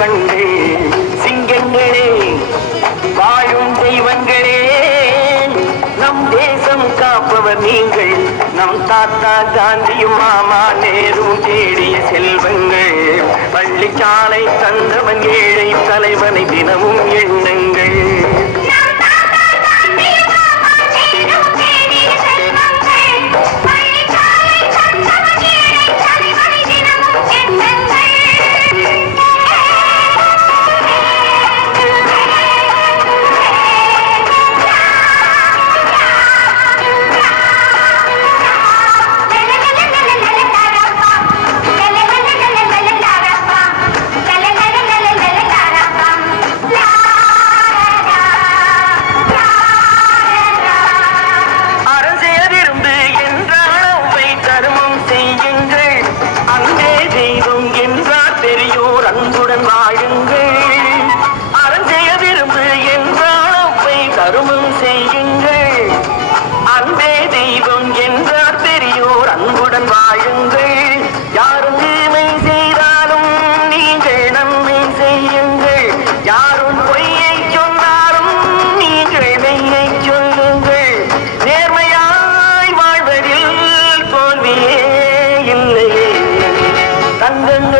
கண்கள் சிங்கங்களே வாழும் தெய்வங்களே நம் தேசம் காப்பவர் நீங்கள் நம் தாத்தா காந்தியும் மாமா நேரும் தேடிய செல்வங்கள் பள்ளிச்சாலை தந்தவன் ஏழை வாழுங்கள் அறம் செய்ய விரும்பு என்றால் அவை கருமம் செய்யுங்கள். அன்பே தெய்வம் என்றார் பெரியோர் அன்புடன் வாழுங்கள். யாரும் தீமை செய்தாலும் நீங்கள் நன்மை செய்யுங்கள். யாரும் பொய்யை சொன்னாலும் நீங்கள் மெய்யை சொல்லுங்கள். நேர்மையாய் வாழ்வதில் தோல்வியே இல்லையே. தங்கங்களே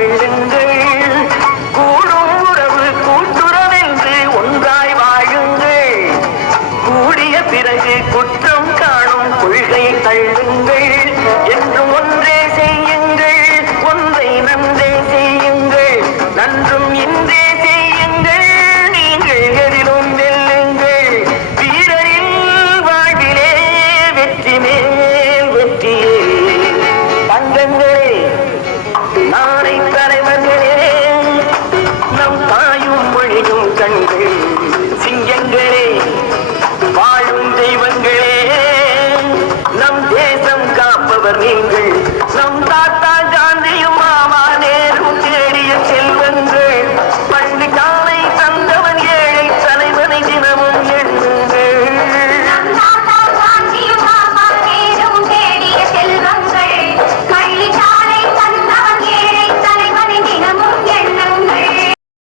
கொள்கையை கூடும் உறவு கூட்டுறவென்று ஒன்றாய் வாழுங்கள். கூடிய பிறகு குற்றம் காணும் கொள்கை தள்ளுங்கள் அவர் நீங்க